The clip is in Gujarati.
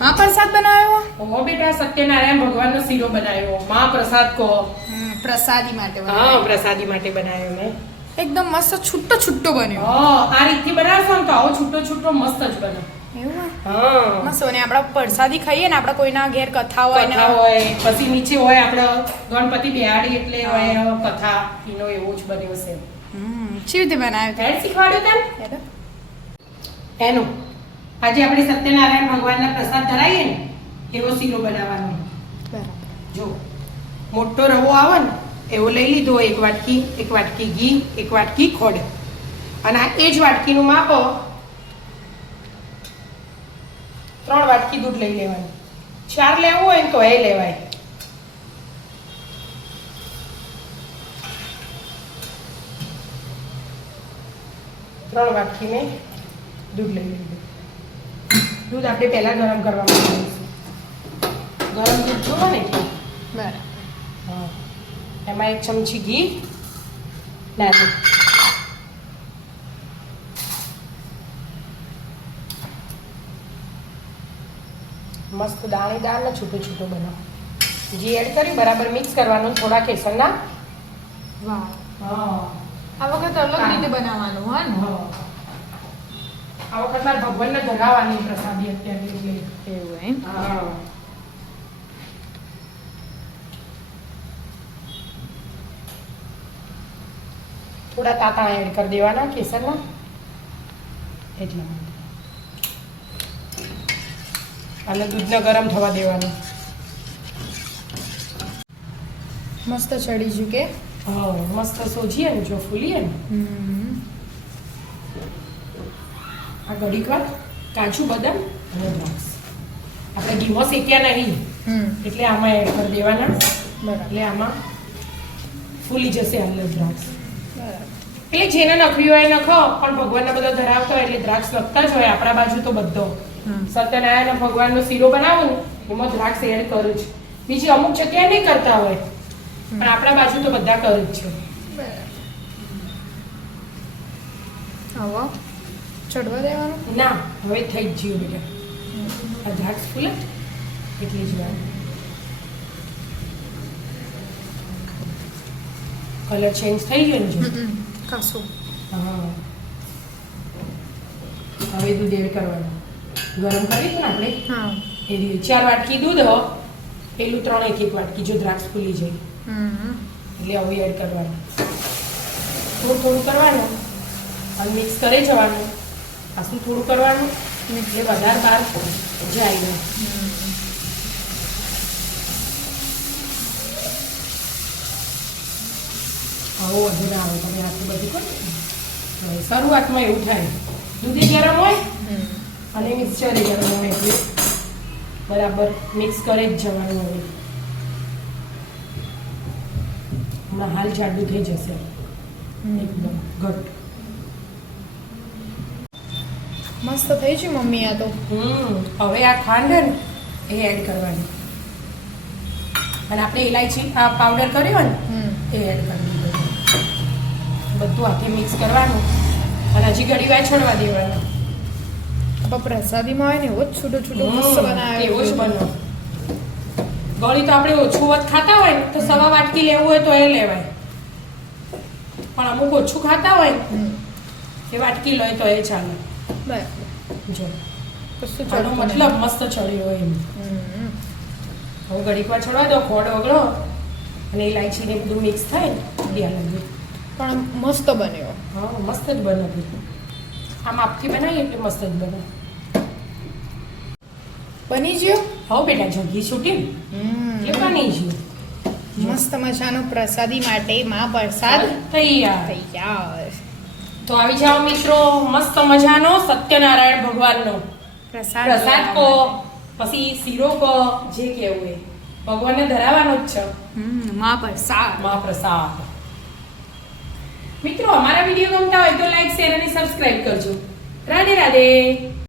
મહાપ્રસાદ બનાવ્યો? ઓ બેટા, સત્યનારાયણ ભગવાનનો શીરો બનાવ્યો. મહાપ્રસાદ કો. પ્રસાદી માટે હા, બનાવ્યો. પ્રસાદી માટે બનાવ્યો મેં. એકદમ મસ્ત છૂટો છૂટો બન્યો. હા, આ રીતથી બનાવશો ને તો આવો છૂટો છૂટો મસ્ત જ બને. એવું હા, મસ્ત. અને આપણે પ્રસાદી ખાઈએ ને, આપણે કોઈના ઘેર કથા હોય ને, કથા હોય પછી નીચે હોય આપણે ગણપતિ બેહાડી એટલે હોય કથા એનો એવો જ બન્યો છે. કેવી રીતે બનાવ્યો? હેડ શીખવાડ્યું તને એનું. આજે આપણે સત્યનારાયણ ભગવાનના પ્રસાદ ધરાવીએ ને એવો શીરો બનાવવાનો. જો મોટો રવો આવે ને એવો લઈ લીધો, એક વાટકી ઘી, એક વાટકી ખોડ, અને આ એ જ વાટકીનું માપ 3 વાટકી દૂધ લઈ લેવાનું. 4 લેવું હોય ને તો એ લેવાય. ત્રણ વાટકી મેં દૂધ લઈ લીધું. દૂધ આપણે પહેલા ગરમ કરવા મૂકીશું. ગરમ દૂધ જોવો ને એટલે બરાબર. હા, એમાં 1 ચમચી ઘી નાખી. મસ્ત દાણેદાર ને છૂટો છૂટો બનાવો. ઘી એડ કરી બરાબર મિક્સ કરવાનું. થોડા કેસરના. વાહ, હા, આ વખત અલગ રીતે બનાવવાનું હોય ને. આ વખત મારે ભગવાનને ધરાવવાની પ્રસાદી અત્યારે એટલે. એવું એમ. હા, થોડા તાતા એડ કરી દેવાના કેસરના એટલા માટે. અને દૂધને ગરમ થવા દેવાનું. મસ્ત ચડી ગયું કે? હા, મસ્ત સોજીએ ને જો ફૂલીએ ને આ ઘડીક વાર કાજુ બદામ અને દ્રાક્ષ આપણે ઘીમાં શેક્યા નહીં એટલે આમાં એડ કરી દેવાના. બરાબર. એટલે આમાં ફૂલી જશે આલે દ્રાક્ષ. બરાબર. એટલે જેને નખવી હોય નખો, પણ ભગવાનને બધો ધરાવતો હોય એટલે દ્રાક્ષ લગતા જ હોય. આપણા બાજુ તો બધો સત્યનારાયણ ભગવાનનો શીરો બનાવો ને એમાં દ્રાક્ષ એડ કરું જ. બીજી અમુક જગ્યાએ નહીં કરતા હોય, પણ આપણા બાજુ તો બધા કરે જ છે. હવે ચડવા દેવાનું? ના, હવે થઈ જ ગયું બેટા. આ દ્રાક્ષ ફૂલે એટલી જ વાર. કલર ચેન્જ થઈ ગયો ને જો. કશું. હા, હવે દૂધ એડ કરવાનું. ગરમ કરી ને આપણે હા. એ રીતે 4 વાટકી દૂધ હો, પેલું 3 1 વાટકી જો દ્રાક્ષ ફૂલી જાય એટલે હવે એડ કરવાનું. થોડું થોડું કરવાનું અને મિક્સ કરી જવાનું. પાછું થોડું કરવાનું એટલે વધારે બહાર જાય. આવો વધુ ના આવે. તમે આટલું બધું કરો શરૂઆતમાં એવું થાય. દૂધે ગરમ હોય અને મિક્સચરે ગરમ હોય એટલે બરાબર મિક્સ કરી જ જવાનું. હવે હમણાં હાલ જાડું થઈ જશે એકદમ ઘટ. મસ્ત થઈ ગયું મમ્મી આ તો. હવે આ ખાંડ ને એ એડ કરવાની. અને આપણે ઇલાયચી આ પાવડર કર્યો ને એ એડ કરી દીધો. બધું હાથે મિક્સ કરવાનું અને હજી ઘડી વાર છોડવા દેવાનું. આપણે પ્રસાદીમાં હોય ને એવો જ છૂટો છૂટો મસ્ત બનાવે. એવો જ બનો. ગળી તો આપણે ઓછું વધ ખાતા હોય ને તો 1.25 વાટકી લેવું હોય તો એ લેવાય, પણ અમુક ઓછું ખાતા હોય ને એ વાટકી લે તો એ ચાલે. બરાબર. જો કશું આનો ચડતું મતલબ મસ્ત ચડ્યો હોય એમ. નહીં. હવે ઘડીક વાર છોડવા દો. ખોડ વગળો અને ઇલાયચી ને બધું મિક્સ થાય ત્યાં લાગે. પણ મસ્ત બન્યો. હા, મસ્ત જ બને. આમ આપથી બનાવીએ એટલે મસ્ત જ બને. બની ગયો? હવે બેટા જો ઘી છૂટી ને એટલે બની ગયું. મસ્ત મજાનો પ્રસાદી માટે મહાપ્રસાદ તૈયાર. તૈયાર. તો આવી જાઓ મિત્રો, મસ્ત મજાનો સત્યનારાયણ ભગવાનનો પ્રસાદ કો પછી શીરો કો જે કેવું એ ભગવાનને ધરાવવાનો જ છે. મહાપ્રસાદ. મહાપ્રસાદ. મિત્રો અમારા વિડીયો ગમતા હોય તો લાઈક શેર અને સબસ્ક્રાઇબ કરજો. રાધે રાધે.